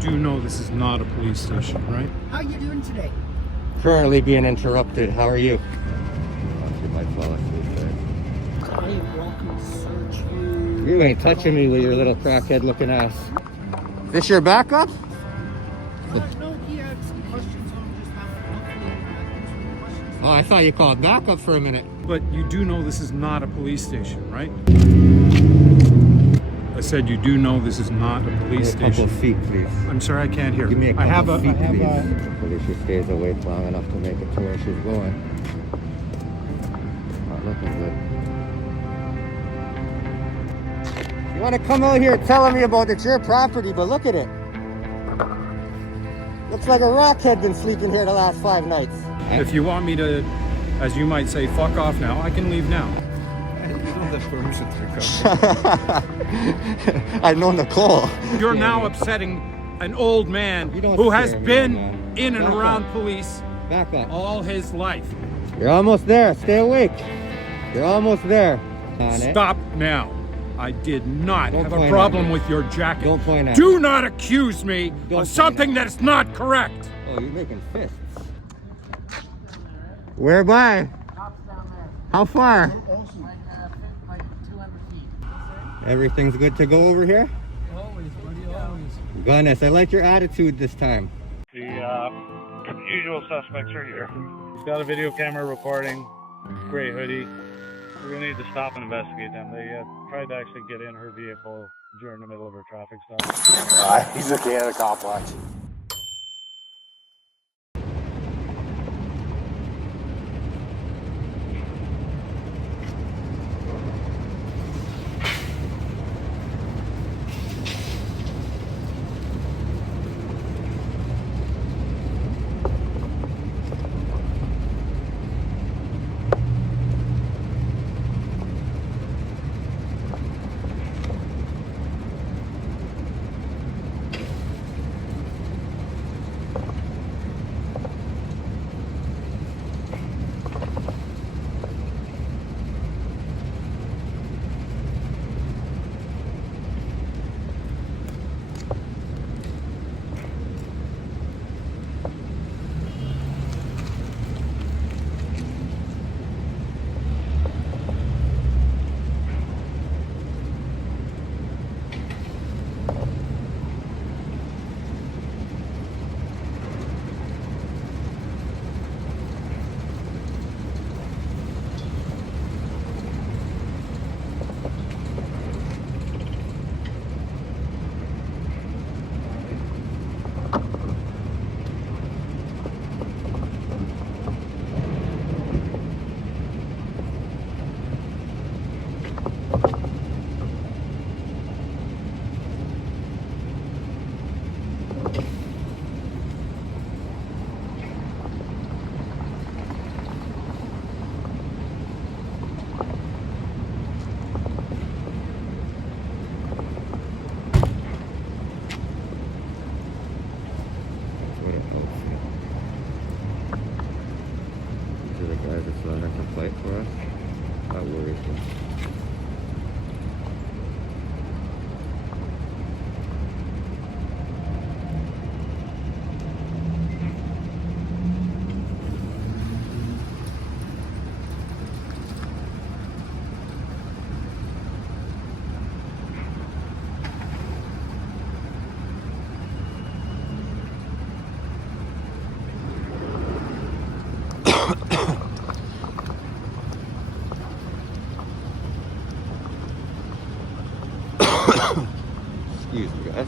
do know this is not a police station, right? How you doing today? Currently being interrupted. How are you? You might fall asleep there. I am welcome to search you. You ain't touching me with your little crackhead looking ass. This your backup? No, he had some questions on just some questions. Oh, I thought you called backup for a minute. But you do know this is not a police station, right? I said you do know this is not a police Give me a couple station. feet, please. I'm sorry, I can't hear. Give me a couple I have feet, please. a... Hopefully she stays awake long enough to make it to where she's going. Not looking good. You want to come out here telling me about it's your property, but look at it. Looks like a rockhead been sleeping here the last 5 nights. If you want me to, as you might say, fuck off now, I can leave now. You don't have permission to come. I know Nicole. You're now upsetting an old man You don't who has scare me, been man. in and Back around up. police Back up. all his life. You're almost there. Stay awake. You're almost there. Stop now. I did not Don't have a point problem at me. with your jacket. Don't point at Do me. not accuse me Don't of something point that is not correct. Oh, you're making fists. Whereby? How far? Like 200 feet. Everything's good to go over here? Always, buddy, always. Goodness, I like your attitude this time. The usual suspects are here. He's got a video camera recording, gray hoodie. We're gonna need to stop and investigate them. They tried to actually get in her vehicle during the middle of her traffic stop. He's looking at a cop watch. What a bullshit. These are the guys that still have to fight for us. That worries me. Excuse me, guys.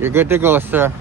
You're good to go, sir.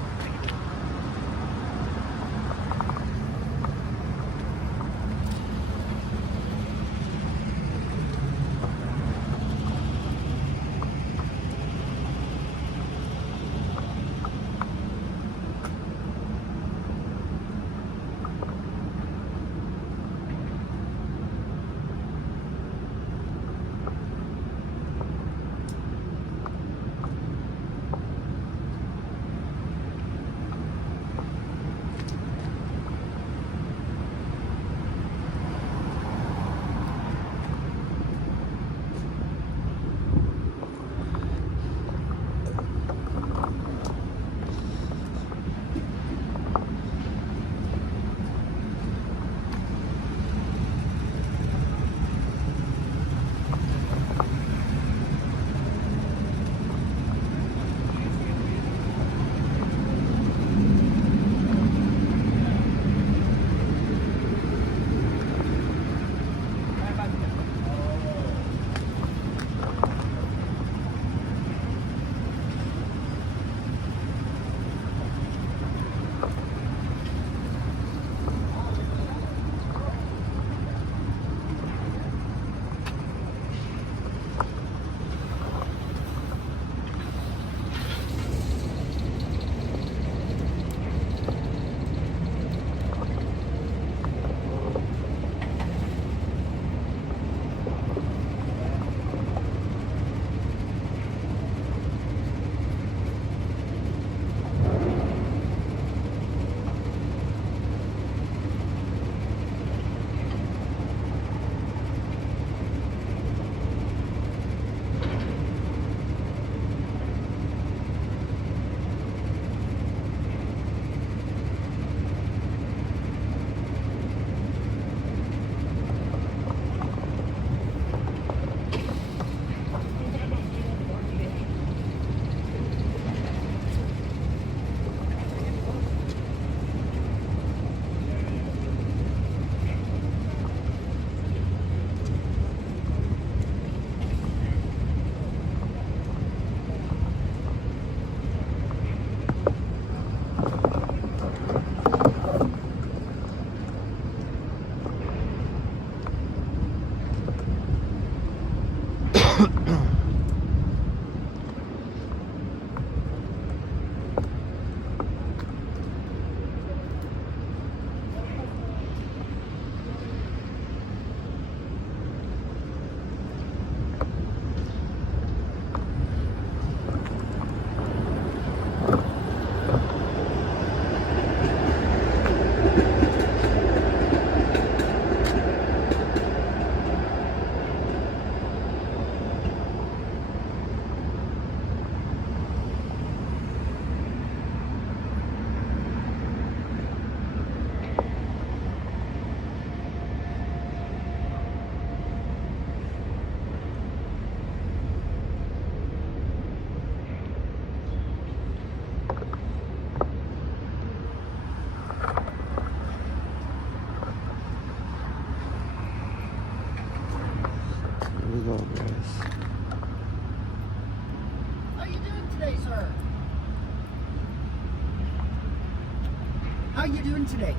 How you doing today?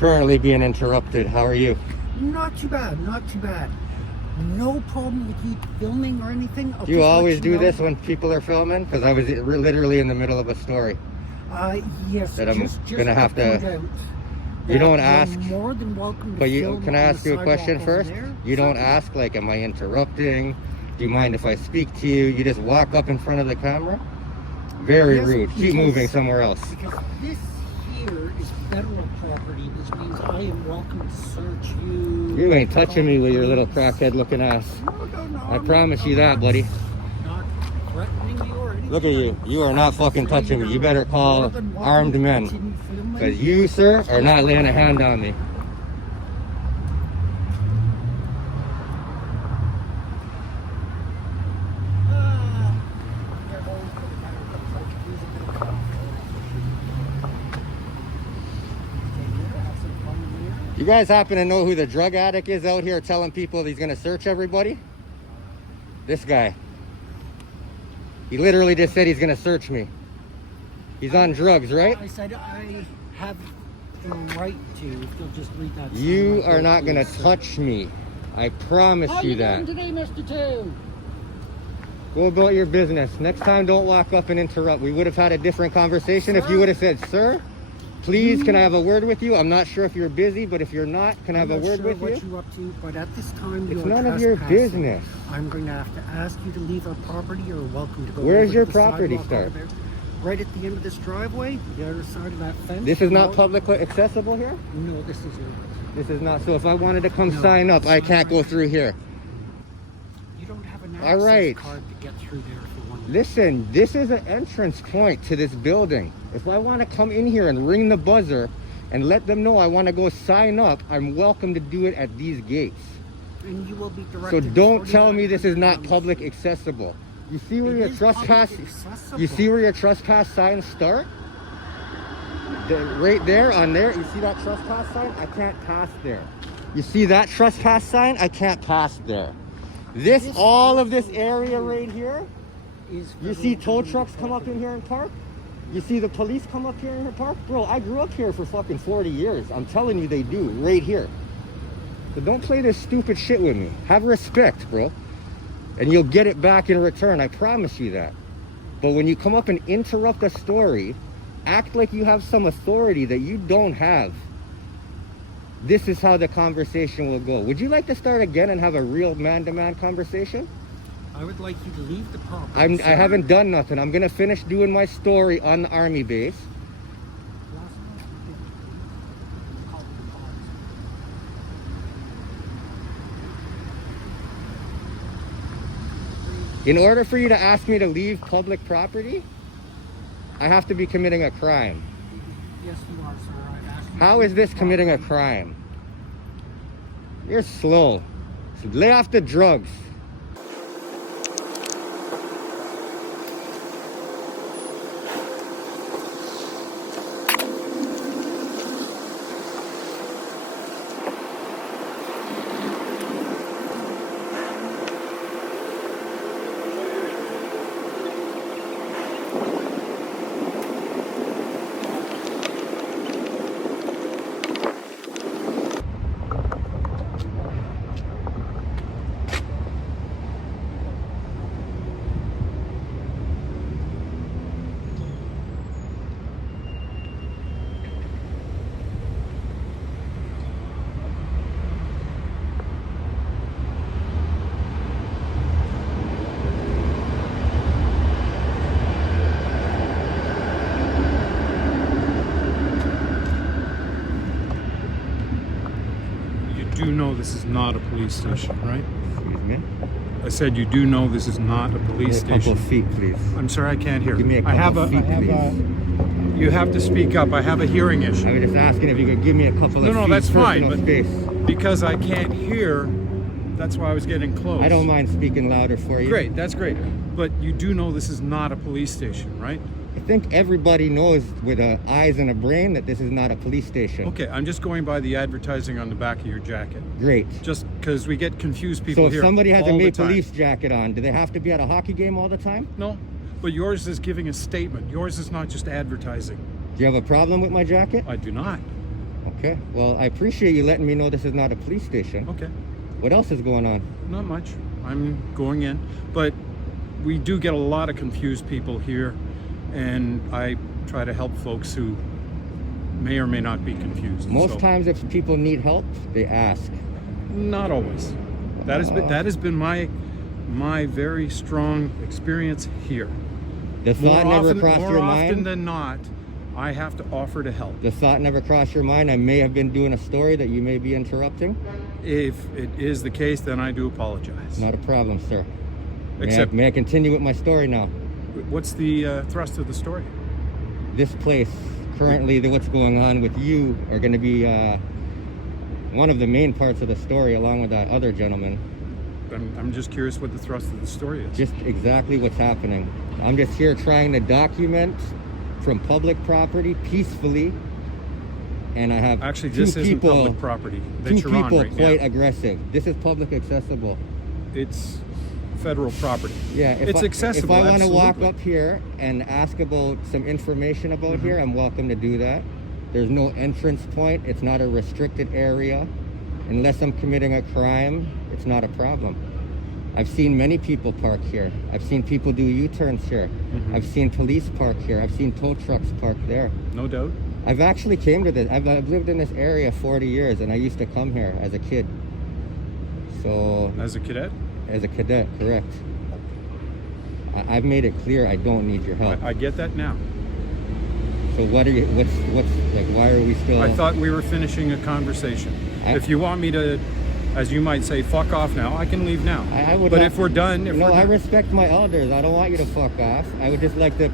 Currently being interrupted. How are you? Not too bad, not too bad. No problem with you filming or anything. Do you always do this when people are filming? Because I was literally in the middle of a story. Yes. That I'm gonna have to. point out You don't that ask. you're more than welcome to But you film can I on ask the you a question sidewalk over first? there. You don't ask like, am I interrupting? Do you mind if I speak to you? You just walk up in front of the camera. Very Yes, rude. Keep because- moving somewhere else. Because this here is federal property, which means I am welcome to search you. You ain't touching me with your little Police. crackhead looking ass. No, I promise you that, buddy. Not threatening you or anything. Look at you. You are not fucking touching me. You better call armed men. Because you, sir, are not laying a hand on me. You guys happen to know who the drug addict is out here telling people he's going to search everybody? This guy. He literally just said he's going to search me. He's on drugs, right? I said I have the right to. If you'll just read that. You sign are right not there, going to please, sir. touch me. I promise How you you that. doing today, Mr. Two? Go about your business. Next time, don't walk up and interrupt. We would have had a different conversation if you would have said, sir, please, can I have a word with you? I'm not sure if you're busy, but if you're not, can I have a I'm not word sure with what you? you're up to, but at this time, It's you're none of your trespassing. business. I'm going to have to ask you to leave our property. You're welcome to go. Where's over your to the property sidewalk start? over there. Right at the end of this driveway, the other side of that fence. This is not No, publicly accessible here? No, this is not. This is not. So if I wanted to come No. sign up, I can't go through here. You don't have an All access right. card to get through there for one. Listen, this is an entrance point to this building. If I want to come in here and ring the buzzer and let them know I want to go sign up, I'm welcome to do it at these gates. And you will be So directed. don't tell me this is 49 not pounds. public accessible. You see where It your is trespass, public accessible. you see where your trespass signs start? Right there on there, you see that trespass sign? I can't pass there. You see that trespass sign? I can't pass there. All of this area right here, Is you see federal tow trucks come up in here and park? You see the police come up here and park? Bro, I grew up here for fucking 40 years. I'm telling you they do, right here. So don't play this stupid shit with me. Have respect, bro. And you'll get it back in return, I promise you that. But when you come up and interrupt a story, act like you have some authority that you don't have. This is how the conversation will go. Would you like to start again and have a real man-to-man conversation? I would like you to leave the property. I sir. haven't done nothing. I'm gonna finish doing my story on the army base. Last month we did. Call the police. In order for you to ask me to leave public property, I have to be committing a crime. Yes, you are, sir. I've asked you. How to is leave this the committing a property. crime? You're slow. So lay off the drugs. You do know this is not a police station, right? Excuse me. I said you do know this is not a police Give me a couple station. feet, please. I'm sorry, I can't hear. Give me a I have couple a, feet, I have a, you have to speak up. I have a hearing I issue. was just asking if you could give me a couple of No, feet that's fine, personal but space. because I can't hear, that's why I was getting close. I don't mind speaking louder for you. Great, that's great. But you do know this is not a police station, right? I think everybody knows with eyes and a brain that this is not a police station. Okay, I'm just going by the advertising on the back of your jacket. Great. Just because we get confused people So if here somebody has a all the Maple time. Leafs jacket on, do they have to be at a hockey game all the time? No, but yours is giving a statement. Yours is not just advertising. Do you have a problem with my jacket? I do not. Okay. Well, I appreciate you letting me know this is not a police station. Okay. What else is going on? Not much. I'm going in. But we do get a lot of confused people here, and I try to help folks who may or may not be confused. Most So, times if people need help, they ask. not always. That has been my very strong experience here. The thought never crossed more your often mind? than not, I have to offer to help. The thought never crossed your mind? I may have been doing a story that you may be interrupting? If it is the case, then I do apologize. Not a problem, sir. Except, May I continue with my story now? what's the thrust of the story? This place, currently, what's going on with you are going to be one of the main parts of the story, along with that other gentleman. I'm just curious what the thrust of the story is. Just exactly what's happening. I'm just here trying to document from public property peacefully, and I have Actually, two this isn't people, public property that two you're on people right quite now. aggressive. This is public accessible. It's federal property. Yeah, It's accessible, If I want to walk absolutely. up here and ask about some information about here, I'm welcome to do that. There's no entrance point. It's not a restricted area. Unless I'm committing a crime, it's not a problem. I've seen many people park here. I've seen people do U-turns here. I've seen police park here. I've seen tow trucks park there. No doubt. I've actually came to this. I've lived in this area 40 years, and I used to come here as a kid. So, As a cadet, as a cadet, correct. I've made it clear I don't need your help. I get that now. So what's like, why are we still? I thought we were finishing a conversation. If you want me to, as you might say, fuck off now, I can leave now. I would. But not- if we're done, I respect my elders. I don't want you to fuck off. I would just like to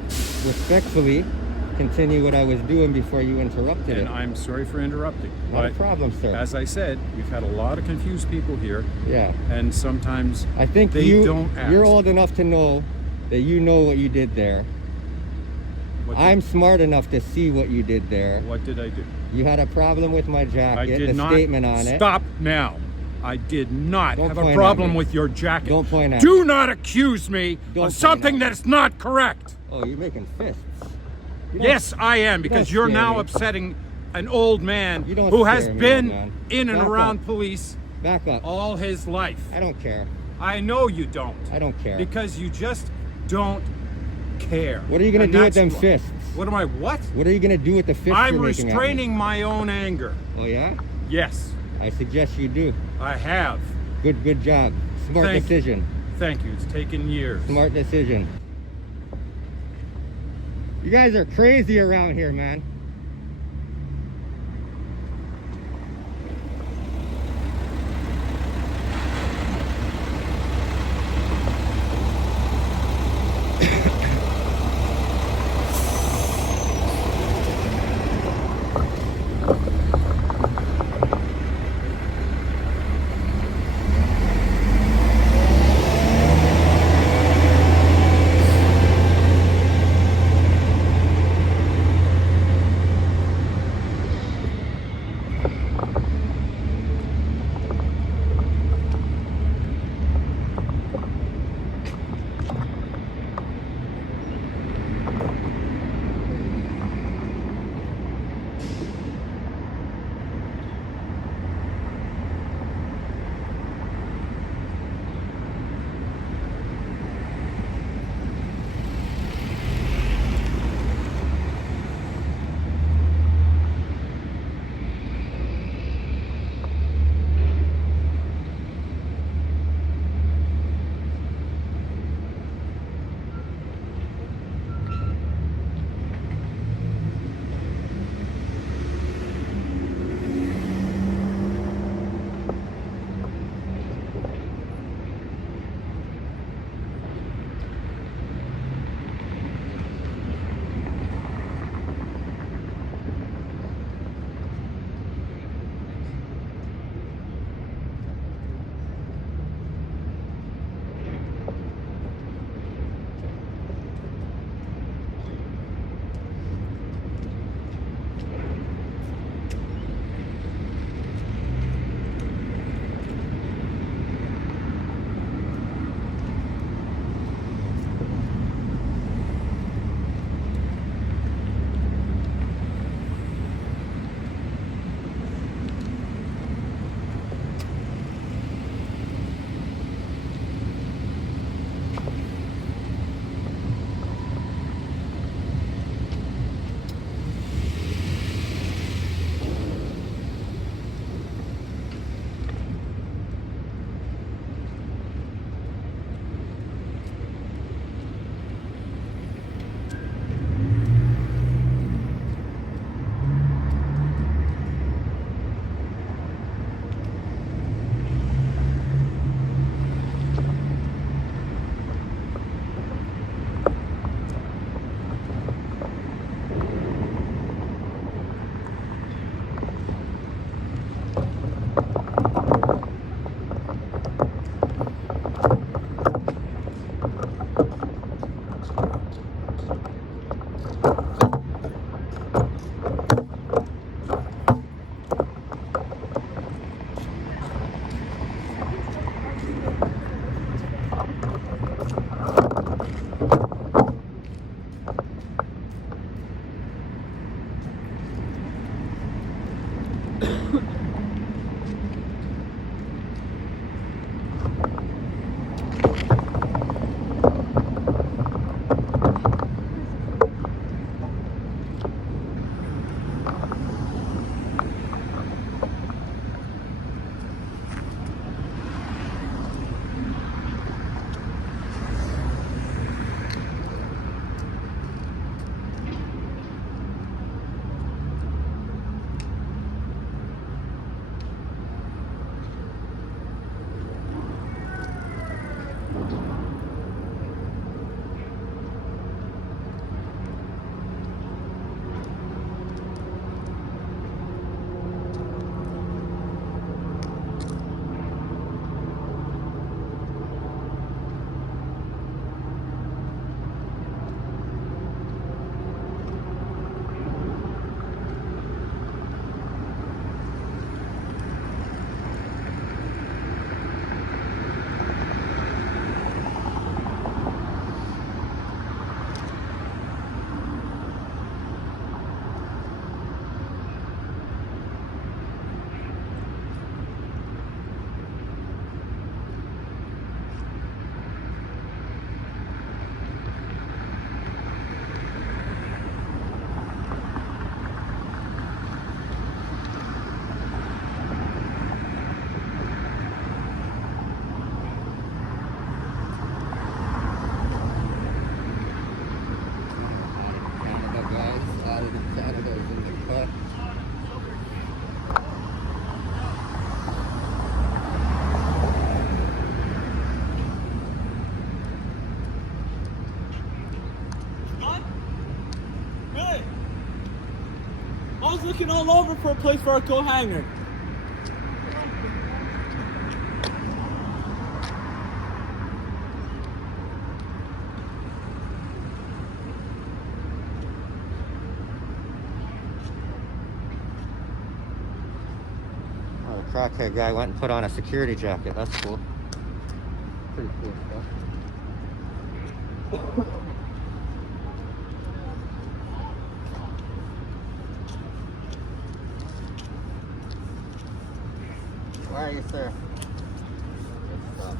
respectfully continue what I was doing before you interrupted and it. I'm sorry for interrupting. Not a But problem, sir. as I said, we've had a lot of confused people here, Yeah. and sometimes I think they don't ask. you're old enough to know that you know what you did there. What I'm smart enough to see what you did there. What did I do? You had a problem with my I jacket, did the not. statement on it. Stop now. I did not Don't have point a at problem me. with your jacket. Don't point at Do not accuse me Don't point of something at me. that's not correct. Oh, you're making fists. You don't- Yes, I am, because don't you're scare now me. upsetting an old man You don't who has scare me, been man. in and Back around up. police Back up. all his life. I don't care. I know you don't. I don't care. Because you just don't care. What are you gonna And do with that's them what- fists? What am I, what? What are you gonna do with the fists I'm you're making at me? restraining my own anger. Oh yeah? Yes, I suggest you do. I have. Good job. Smart Thank- decision. Thank you. It's taken years. Smart decision. You guys are crazy around here, man. I was looking all over for a place for a coat hanger. Oh, the crackhead guy went and put on a security jacket. That's cool. Pretty cool stuff. Where are you, sir? Good stuff.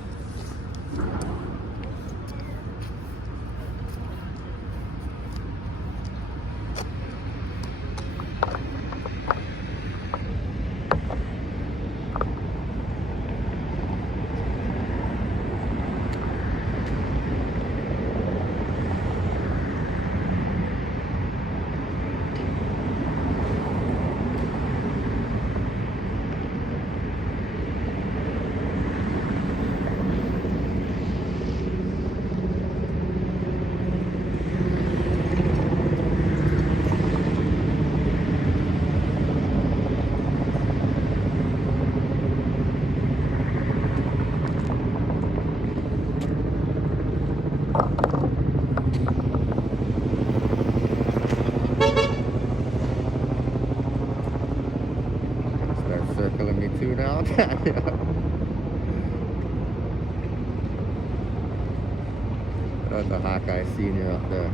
Circling me too now. That's a Hawkeye senior up there.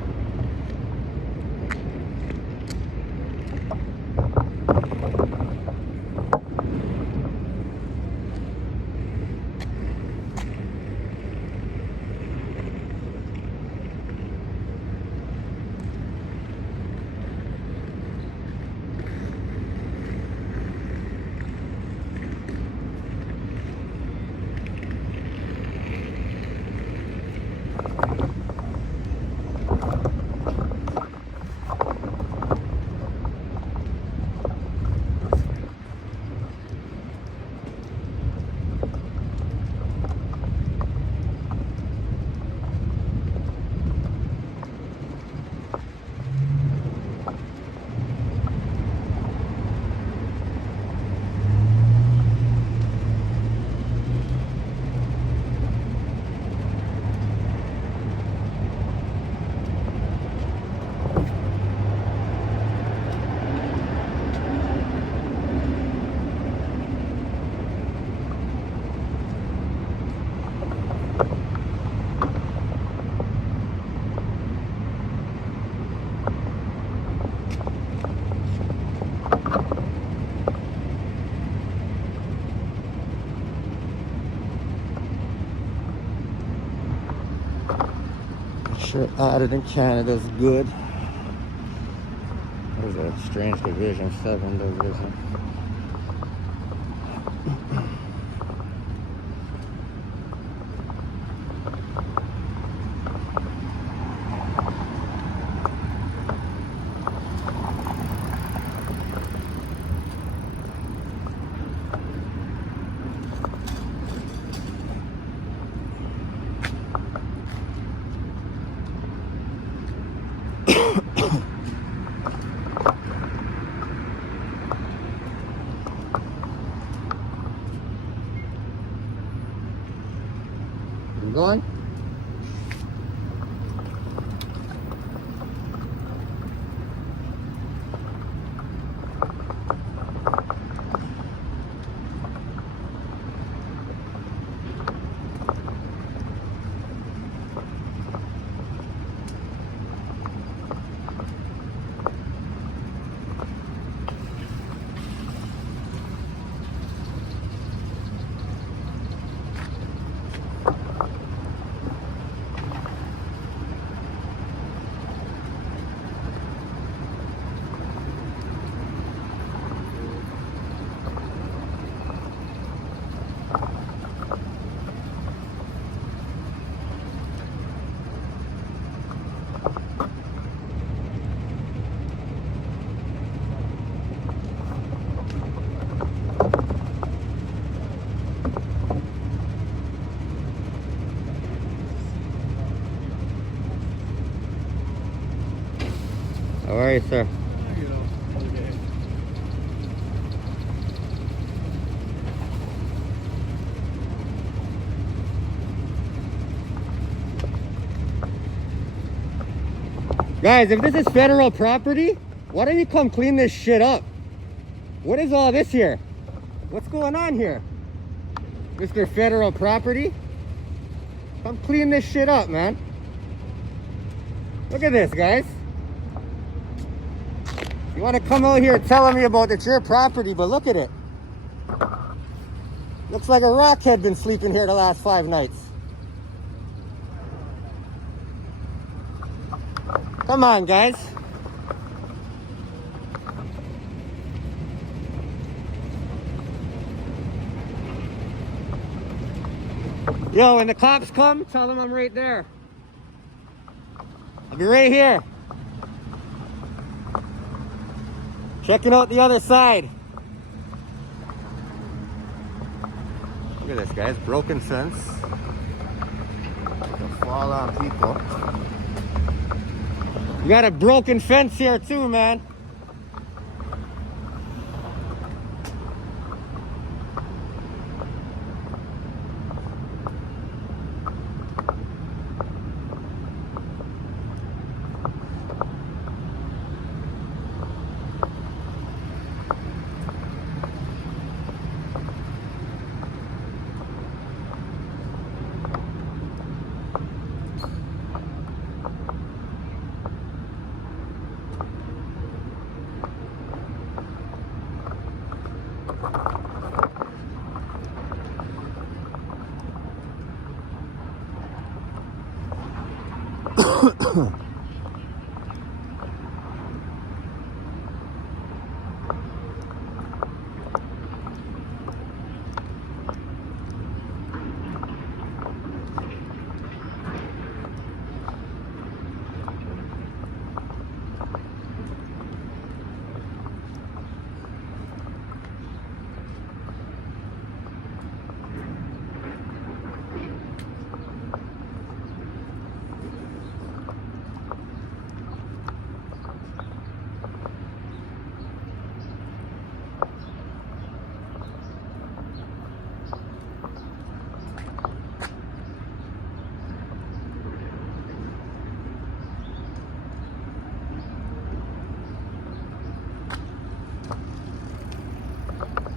Sure, added in Canada is good. There's a strange division, 7 division. You going? How are you, sir? You know, okay. Guys, if this is federal property, why don't you come clean this shit up? What is all this here? What's going on here? Mr. Federal Property? Come clean this shit up, man. Look at this, guys. You want to come out here telling me about it's your property, but look at it. Looks like a rockhead been sleeping here the last 5 nights. Come on, guys. Yo, when the cops come, tell them I'm right there. I'll be right here. Checking out the other side. Look at this, guys. Broken fence. It'll fall on people. We got a broken fence here too, man.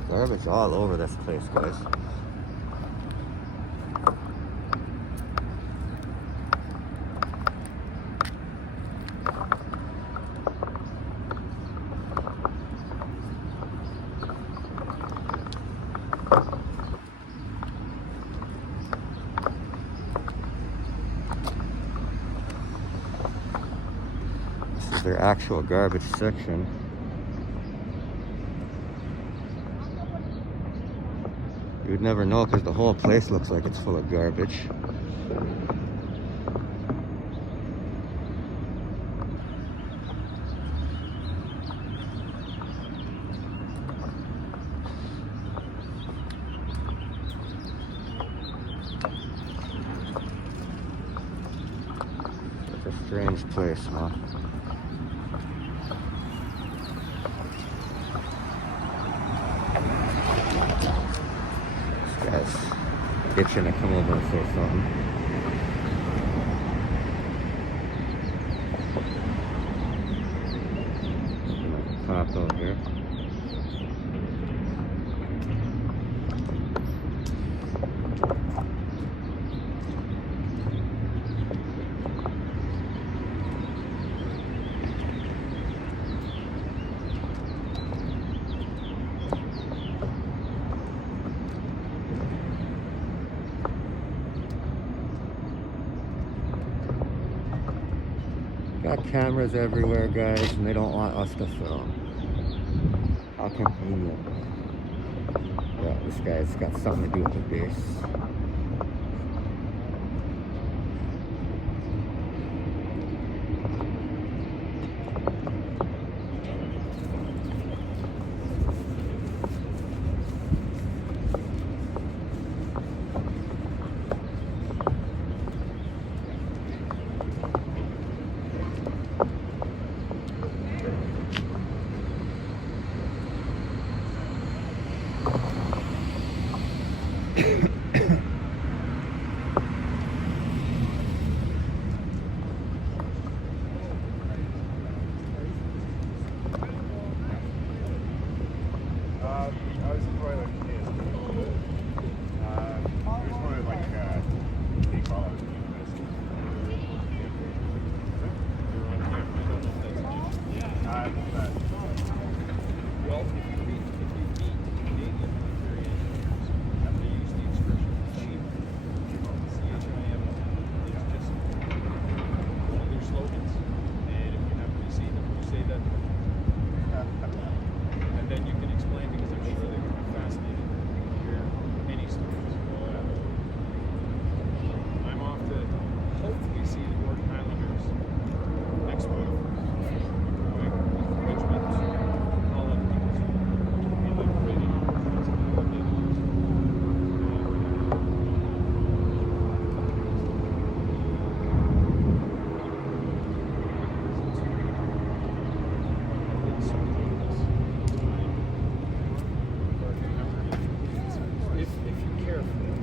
Garbage all over this place, guys. This is their actual garbage section. You'd never know because the whole place looks like it's full of garbage. It's a strange place, huh? Guys, itching to come over and say something. Pop out here. Got cameras everywhere, guys, and they don't want us to film. How convenient. Yeah, this guy's got something to do with the base. I was probably like a kid. It was probably like they call it university. Well, if you meet Canadian military engineers, they use the expression CHIM. CHIM. It's just one of their slogans. And if you happen to see them, you say that. And then you can explain, because I'm sure they're going to be fascinated to hear any stories. I'm off to hopefully see the Gordon Highlanders next month. Going with regiment to Holland because we live right in if you care for them.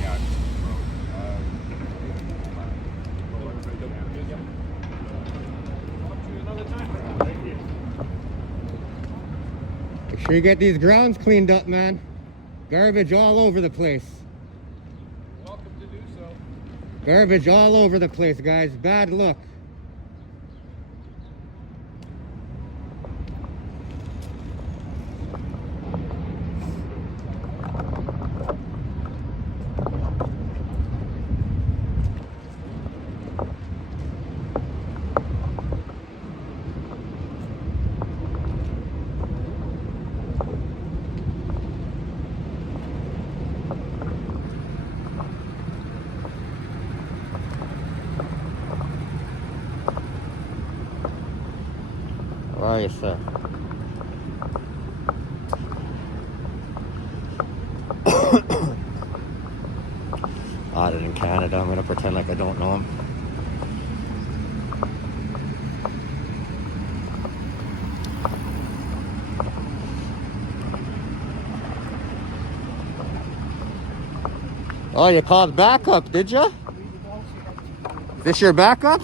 Yeah, just Make sure you get these grounds cleaned up, man. Garbage all over the place. Welcome to do so. Garbage all over the place, guys. Bad look. Where are you, sir? Other than Canada, I'm gonna pretend like I don't know him. Oh, you called backup, did you? Is this your backup?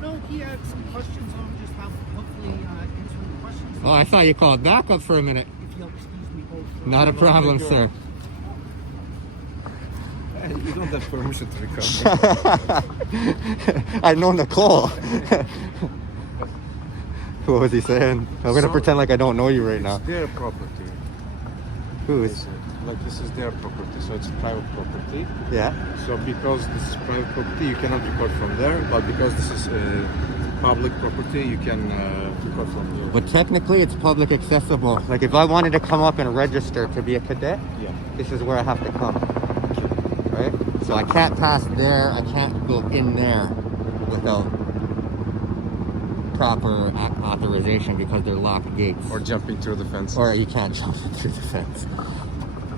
No, he had some questions. I'm just hopefully answering the questions. Oh, I thought you called backup for a minute. If you'll excuse me both. Not a problem, sir. You don't have permission to record. I know Nicole. What was he saying? I'm gonna So- pretend like I don't know you right now. It's their property. Who's? Like this is their property, so it's private property. Yeah. So because this is private property, you cannot record from there. But because this is public property, you can record from there. But technically, it's public accessible. Like if I wanted to come up and register to be a cadet, Yeah. this is where I have to come. Right? So I can't pass there. I can't go in there without proper authorization because they're locked gates. Or jumping through the fence. Or you can't jump through the fence.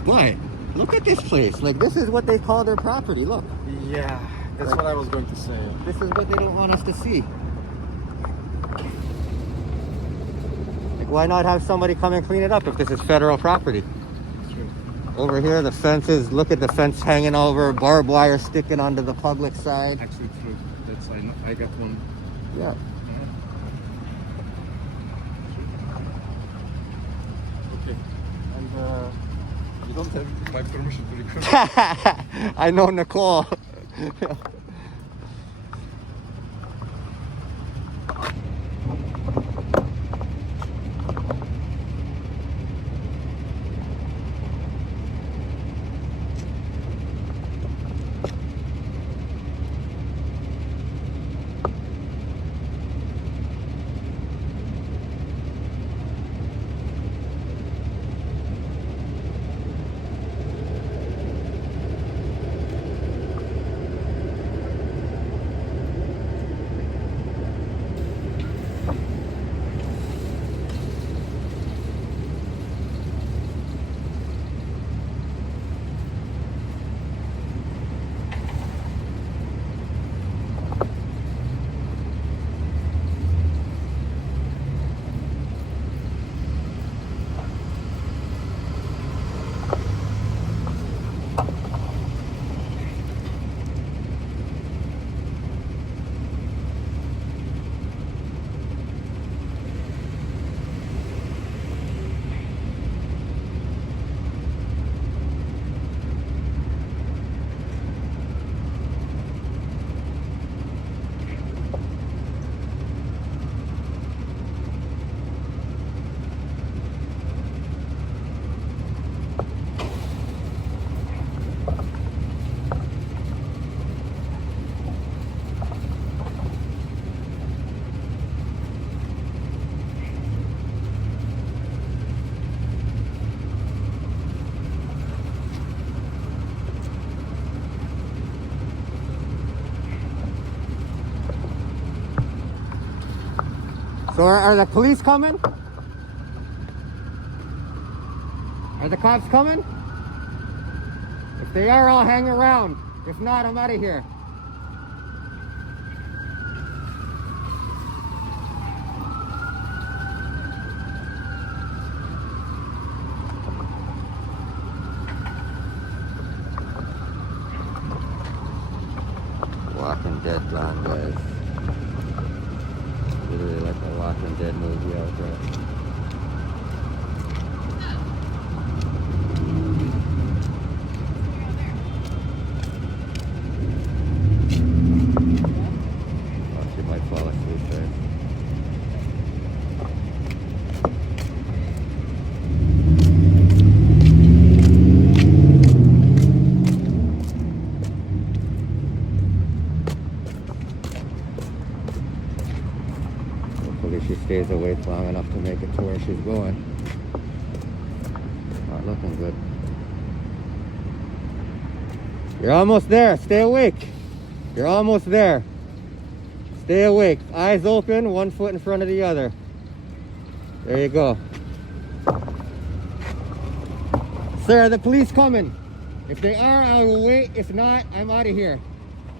But look at this place. Like this is what they call their property. Look, Yeah, that's what I was going to say. this is what they don't want us to see. Like why not have somebody come and clean it up if this is federal property? True. Over here, the fences. Look at the fence hanging over, barbed wire sticking onto the public side. Actually, true. That's I got one. Yeah. Okay. And you don't have my permission to record. I know Nicole. So are the police coming? Are the cops coming? If they are, I'll hang around. If not, I'm out of here. Walking Dead blonde guys. Literally like a Walking Dead movie out there. Oh, she might fall asleep there. Hopefully she stays awake long enough to make it to where she's going. Not looking good. You're almost there. Stay awake. You're almost there. Stay awake. Eyes open, one foot in front of the other. There you go. Sir, are the police coming? If they are, I will wait. If not, I'm out of here.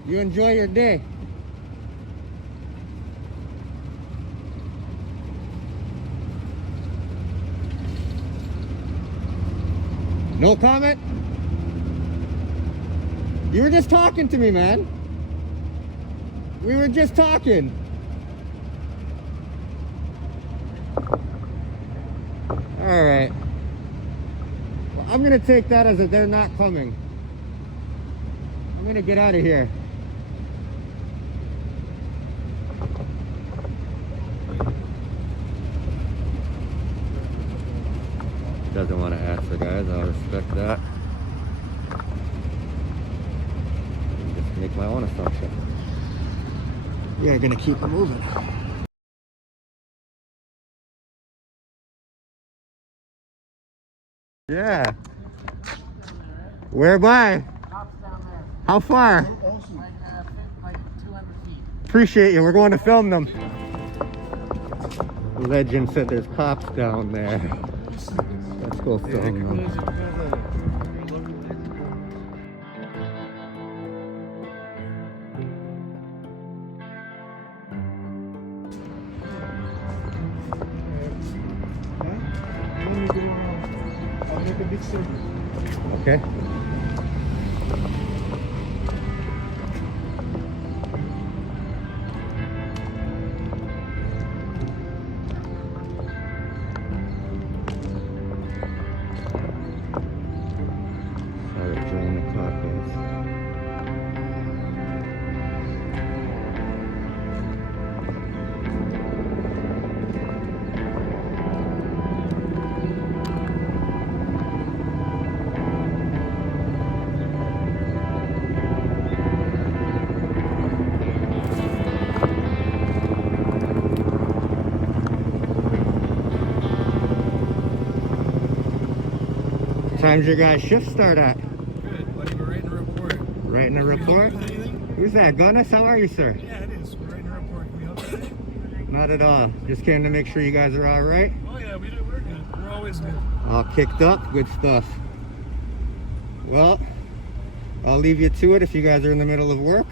You enjoy your day. No comment? You were just talking to me, man. We were just talking. All right. Well, I'm gonna take that as a they're not coming. I'm gonna get out of here. Doesn't want to answer, guys. I'll respect that. Just make my own assumption. We are gonna keep it moving. Yeah. Where by? Cops down there. How far? Like 200 feet. Appreciate you. We're going to film them. Legend said there's cops down there. Let's go film them. Okay. Sorry, drain the clock is. Time's your guys' shift start at? Good, buddy. We're writing a report. Writing a report? Can we help you with anything? Who's that? Gunnis? How are you, sir? Yeah, it is. We're writing a report. Can we help you with anything? Not at all. Just came to make sure you guys are all right. Oh yeah, we're good. We're always good. All kicked up. Good stuff. Well, I'll leave you to it if you guys are in the middle of work.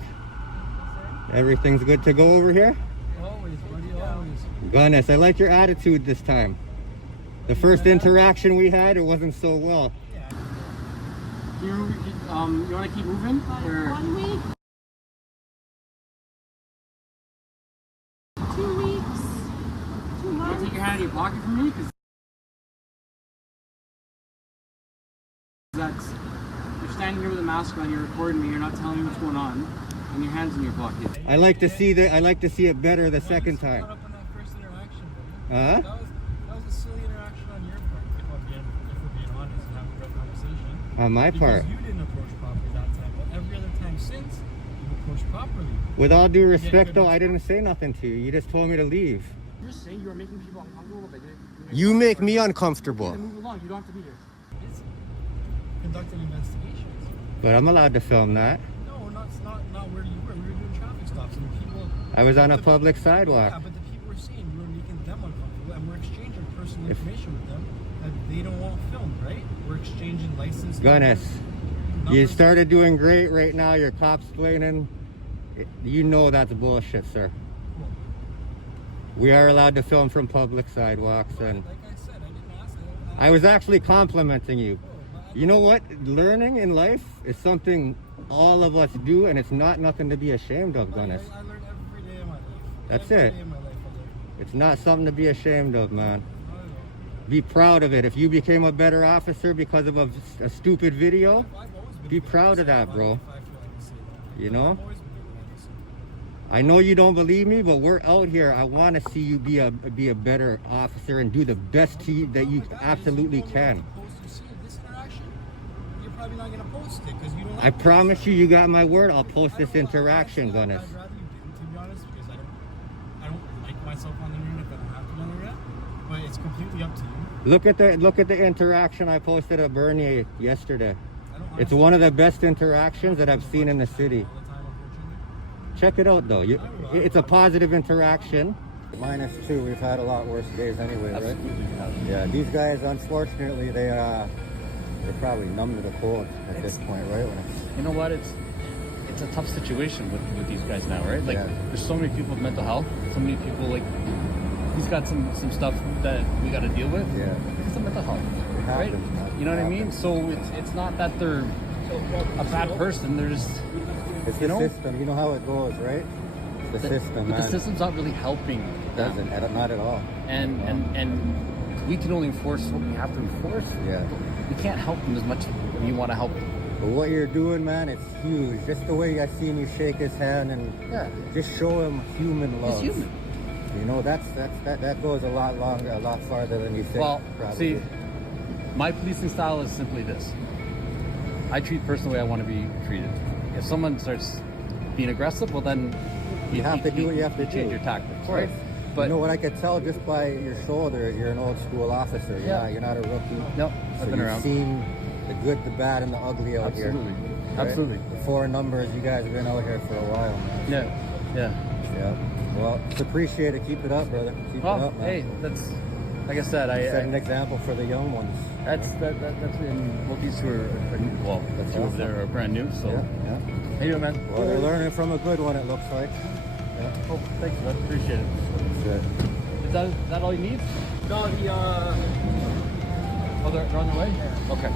Everything's good to go over here? Always, buddy. Always. Gunnis, I like your attitude this time. The first interaction we had, it wasn't so well. You want to keep moving? Or 1 week? 2 weeks? 2 you want months? to take your hand out of your pocket from me? Because that's you're standing here with a mask on, you're recording me, you're not telling me what's going on, and your hand's in your pocket. I like to see it better the second time. Caught up on that first interaction, buddy. Huh? That was a silly interaction on your part, if we're being honest and having a real conversation. On my part. Because you didn't approach properly that time, but every other time since, you've approached properly. With all due respect though, I didn't say nothing to you. You just told me to leave. You're just saying you are making people uncomfortable, but You make me uncomfortable. move along, you don't have to be here. It's conducting investigations. But I'm allowed to film that. No, not where you were. We were doing traffic stops, and the people. I was on a public Yeah, sidewalk. but the people were saying you were making personal information with them that they don't want filmed, right? We're exchanging license. Gunnis, you started doing great right now. Your cop's explaining. You know that's bullshit, sir. Cool. We are allowed to film from public sidewalks, and Like I said, I didn't ask. I was actually complimenting you. You know what? Learning in life is something all of us do, and it's not nothing to be ashamed of, Gunnis. I learn every day of my life. That's every it. Day of my life I learn. It's not something to be ashamed of, man. Not at all. Be proud of it. If you became a better officer because of a stupid video, I've always been be a good proud of officer. that, bro. If I feel I can say that. You know? I've always been a good officer. I know you don't believe me, but we're out here. I want to see you be a better officer and do the best that you absolutely can. This interaction, you're probably not gonna post it because you don't. I promise you, you got my word. I'll post this interaction, Gunnis. I'd rather you didn't, to be honest, because I don't like myself on the internet. I don't have to be on the internet, but it's completely up to you. Look at the interaction I posted at Bernier yesterday. I don't It's one of the best interactions that I've seen in the city. all the time, unfortunately. Check it out, though. It's a positive interaction. -2. We've had a lot worse days anyway, right? Yeah. These guys, unfortunately, they're probably numb to the cold at this point, right? You know what? It's a tough situation with these guys now, right? Like, Yeah. there's so many people with mental health. So many people, like, he's got some stuff that we got to deal with. Yeah. It's a mental health, It right? happens, man. You know what It I mean? happens. So it's not that they're a bad person. They're just, It's you the know, system. You know how it goes, right? It's the system, but man. the system's not really helping them. Doesn't. Not at all. And we can only enforce what we have to enforce. Yeah. We can't help them as much as we want to help them. But what you're doing, man, it's huge. Just the way I seen you shake his hand and just show him human love. He's human. You know, that goes a lot longer, a lot farther than you think. Well, probably. see, my policing style is simply this. I treat the person the way I want to be treated. If someone starts being aggressive, well then You have to do what you have to change do. your tactics, Of course. right? But you know what I could tell just by your shoulders, you're an old school officer. You're not a rookie. no, So I've been you've around. seen the good, the bad, and the ugly out here. Absolutely, right? absolutely. The 4 numbers, you guys have been out here for a while, man. Yeah. Yeah. Well, it's appreciated. Keep it up, brother. Keep it Well, up, man. hey, that's like I said. Set an example for the young ones. That's been well. These two are new. Well, That's two over awesome. there are brand new. So, Yeah. how you doing, man? Well, they're learning from a good one, it looks like. Oh, thanks, man. Appreciate it. Good. Is that all you need? No, Oh, they're on their way. Okay.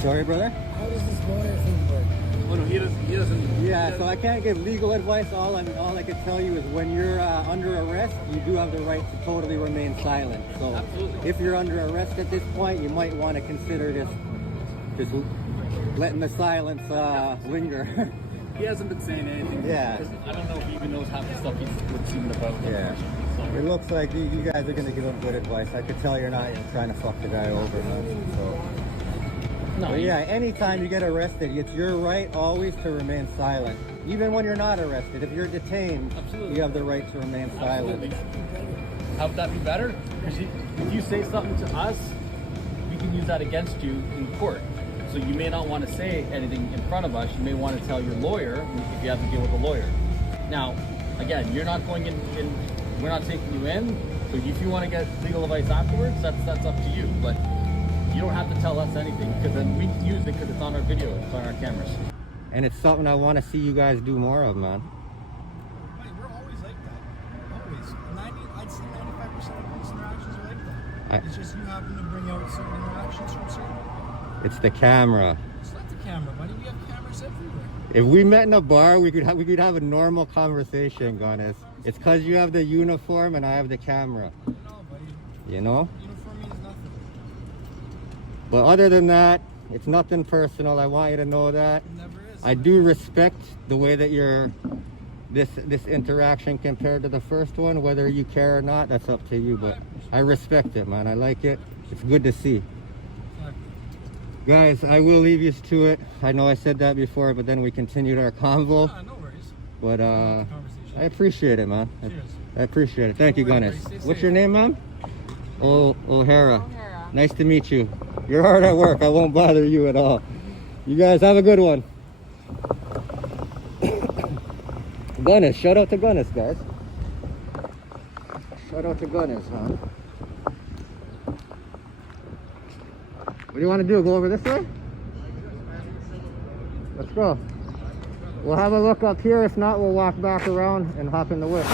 Sorry, brother? how does this lawyer thing work? Oh no, he doesn't. Yeah, so I can't give legal advice. All I can tell you is when you're under arrest, you do have the right to totally remain silent. So Absolutely. if you're under arrest at this point, you might want to consider just letting the silence linger. He hasn't been saying anything. Yeah. Because I don't know if he even knows half the stuff he's seen about. Yeah. It looks like you guys are going to give him good advice. I could tell you're not trying to fuck the guy over. So. No. But yeah, anytime you get arrested, it's your right always to remain silent. Even when you're not arrested, if you're detained, Absolutely. you have the right to remain silent. Absolutely. How would that be better? Because if you say something to us, we can use that against you in court. So you may not want to say anything in front of us. You may want to tell your lawyer if you have to deal with a lawyer. Now, again, you're not going in. We're not taking you in. So if you want to get legal advice afterwards, that's up to you. But you don't have to tell us anything because then we can use it because it's on our video, it's on our cameras. And it's something I want to see you guys do more of, man. We're always like that. Always. I'd say 95% of police interactions are like that. It's just you happen to bring out certain interactions from certain. It's the camera. It's not the camera, buddy. We have cameras everywhere. If we met in a bar, we could have a normal conversation, Gunnis. It's because you have the uniform and I have the camera. No, buddy. You know? Uniform means nothing. But other than that, it's nothing personal. I want you to know that. It never is. I do respect the way that this interaction compared to the first one. Whether you care or not, that's up to you. But I respect it, man. I like it. It's good to see. Guys, I will leave you to it. I know I said that before, but then we continued our convo. No worries. But I appreciate it, man. Cheers. I appreciate it. Thank you, Don't worry, Gunnis. buddy. Stay What's safe. your name, ma'am? O'Hara. Nice to meet you. You're hard at work. I won't bother you at all. You guys have a good one. Gunnis. Shout out to Gunnis, guys. Find out what the gun is, huh? What do you want to do? Go over this way? Let's go. We'll have a look up here. If not, we'll walk back around and hop in the whip.